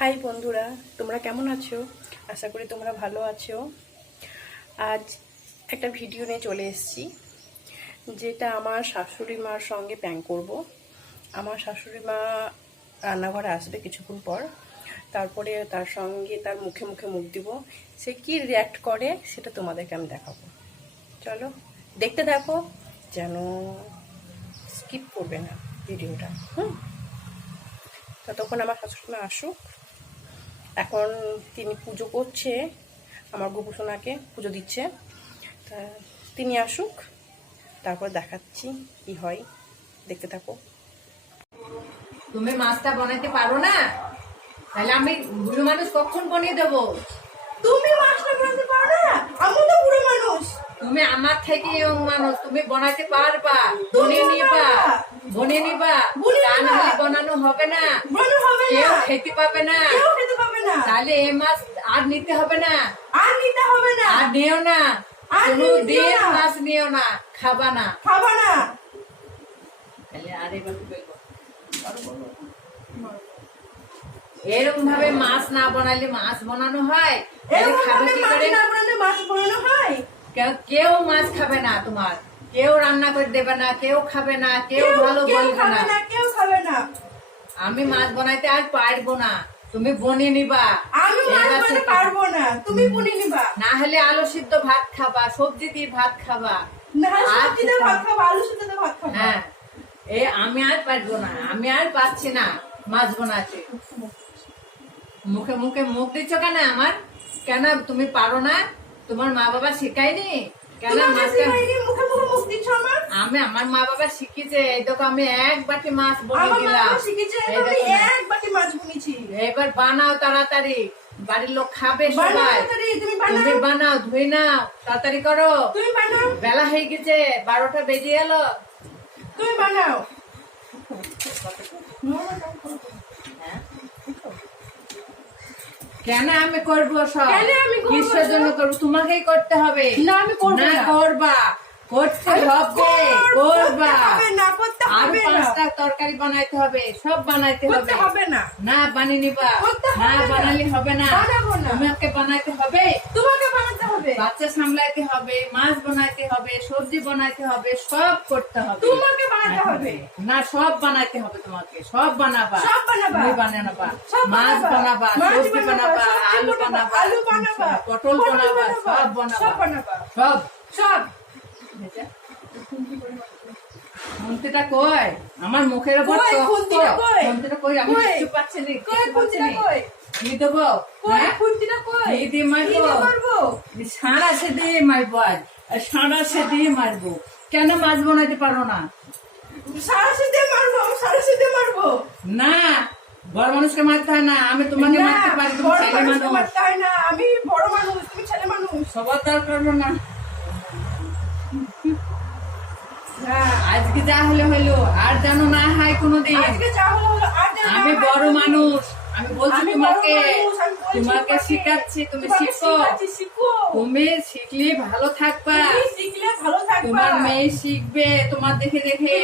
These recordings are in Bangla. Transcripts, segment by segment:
হাই বন্ধুরা, তোমরা কেমন আছো? আশা করি তোমরা ভালো আছো। আজ একটা ভিডিও নিয়ে চলে এসেছি, যেটা আমার শাশুড়ি মার সঙ্গে প্যাং করব। আমার শাশুড়ি মা রান্নাঘরে আসবে কিছুক্ষণ পর, তারপরে তার সঙ্গে তার মুখে মুখে মুখ দিব, সে কি রিয়্যাক্ট করে সেটা তোমাদেরকে আমি দেখাবো। চলো, দেখতে দেখো যেন স্কিপ করবে না ভিডিওটা, হুম? ততক্ষণ আমার শাশুড়ি মা আসুক। এখন তিনি পুজো করছে আমার গোপুসোনাকে পুজো দিচ্ছে। তা তিনি আসুক তারপর দেখাচ্ছি কি হয়। দেখতে থাকো। তুমি মাছটা বানাইতে পারো না? তাহলে আমি বুড়ো মানুষ কখন বানিয়ে দেবো? তুমি মাছটা বানাতে পারো না? আমি তো বুড়ো মানুষ। তুমি আমার থেকে ইয়ং মানুষ তুমি বানাইতে পারবা। বনিয়ে নিবা বনিয়ে নিবা। তা নাহলে বানানো হবে না। বানানো হবে না। কেউ খেতে পাবে না। পাবে না। তাহলে এ মাছ আর নিতে হবে না। আর নিতে হবে না। আর নিও না। আর দিন। মাছ নিও না। খাবা না। খাবা না। তাহলে আর এবার বলব এরকম ভাবে মাছ না বানালে মাছ বানানো হয়? খাবে কি করে? না মাছ বানানো হয়? কেউ- মাছ খাবে না তোমার। কেউ রান্না করে দেবে না কেউ খাবে না কেউ ভালো বলবে না। কেউ খাবে না। আমি মাছ বানাইতে আর পারব না। তুমি বনিয়ে নিবা। আমি মাছ বানাতে পারব না। তুমি বুনি নিবা। না হলে আলু সিদ্ধ ভাত খাবা সবজি দিয়ে ভাত খাবা। না সবজি দিয়ে ভাত। খাব আলু সাথে দিয়ে ভাত খাব। হ্যাঁ। এ আমি আর পারব না। আমি আর পাচ্ছি না মাছ বানাতে। মুখে মুখে মুখ দিচ্ছ কেন আমার? কেন তুমি পারো না? তোমার মা বাবা শেখায়নি? কেন তোমার আমার আমি আমার মা বাবা এই দেখো আমি এক বাটি মাছ বলে আমার মা দিলাম। বাবা শিখেছে এই আমি এক বাটি মাছ বুনিছি। এবার বানাও তাড়াতাড়ি। বাড়ির লোক খাবে বানাও সবাই। তাড়াতাড়ি, তুমি তুমি বানাও বানাও ধুই নাও তাড়াতাড়ি করো। তুমি বানাও। বেলা হয়ে গেছে বারোটা বেজে গেল তুমি বানাও। কেন আমি করব সব? কেন আমি করব কিসের? জন্য করব? তোমাকেই করতে হবে। না, আমি করব না না। করবা। করতে হবে করবা। না করতে হবে না। পাঁচটা তরকারি বানাইতে হবে সব বানাইতে হবে। হবে না। না বানিয়ে নিবা না বানালে হবে না। তোমাকে বানাইতে হবে। তোমাকে বানাতে হবে। বাচ্চা সামলাইতে হবে মাছ বানাইতে হবে সবজি বানাইতে হবে সব করতে হবে। তোমাকে বানাতে হবে। না সব বানাইতে হবে তোমাকে। সব বানাবা। সব বানাবা। তুমি বানাবা। মাছ বানাবা সবজি বানাবা আলু বানাবা, আলু বানাবা পটল বানাবা সব সব বানাবা। বানাবা। সব সব। মন্ত্রীটা কই? আমার মুখের উপর খুন্তিটা কই? আমি? কিচ্ছু পাচ্ছি না কই খুন্তিটা। কই? দেবো? কই হ্যাঁ? খুন্তিটা কই? দিয়ে মারবো? দিয়ে সারা সে দিয়ে মারবো আজ। সারা সে দিয়ে মারবো। কেন মাছ বানাইতে পারো না? সারাশি দিয়ে মারবো আমি সারাশি দিয়ে মারবো। না বড় মানুষকে মারতে হয় না। আমি তোমাকে মারতে পারি তুমি ছেলে মানুষ। আমি বড় মানুষ তুমি ছেলে মানুষ। সবার দরকার না। আজকে যা হলে হলো আর যেন না হয় কোনোদিন। আমি বড় মানুষ আমি বলছি তোমাকে তোমাকে শিখাচ্ছি তুমি শিখো। তুমি শিখলে ভালো থাকবা। শিখলে ভালো থাকবা। তোমার মেয়ে শিখবে তোমার দেখে দেখে।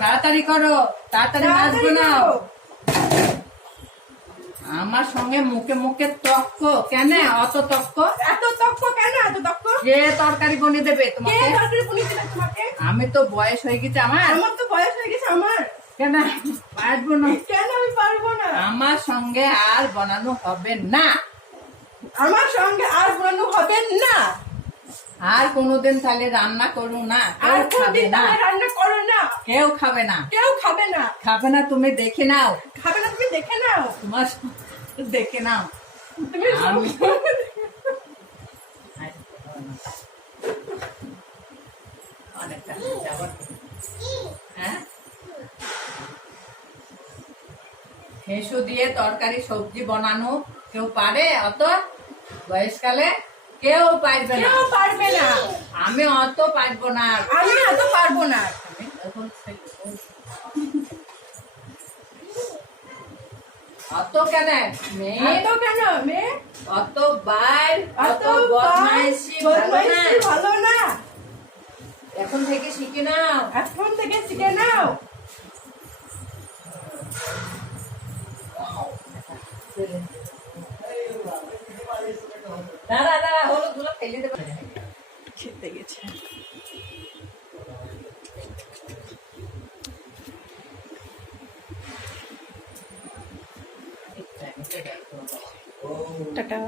তাড়াতাড়ি করো তাড়াতাড়ি মাছ তাড়াতাড়ি বানাও। আমার সঙ্গে মুখে মুখে তক্ক। কেন? অত তক্ক? এত কে তরকারি বনে দেবে তোমাকে? তরকারি দিবে তোমাকে? আমি তো বয়স হয়ে গেছে আমার। আমার তো বয়স হয়ে গেছে আমার। কেন? পারব না। কেন আমি পারব না? আমার সঙ্গে আর বানানো হবে না। আমার সঙ্গে আর বানানো হবে না। আর কোনোদিন তাহলে রান্না করো না। আর কেউ খাবে না। রান্না করো না। কেউ খাবে না। কেউ খাবে না। খাবে না তুমি দেখে নাও। খাবে না তুমি দেখে নাও। তোমার দেখে নাও। তুমি অনেকটা যাবার হ্যাঁ? হেসু দিয়ে তরকারি সবজি বানানো কেউ পারে? অত বয়সকালে কেউ পারবে না। কেউ পারবে না। আমি অত পারব না। আমি অত পারব না। আমি এখন অত কেন? মেয়ে? এত কেন? মেয়ে? অত বার অত বদমাইশি ভালো না? বদমাইশি ভালো না? এখন থেকে শিখে নাও। এখন থেকে শিখে নাও। দাঁড়া দাঁড়া হলুদগুলো ফেলে দেবে। খেতে গেছে। টাটা।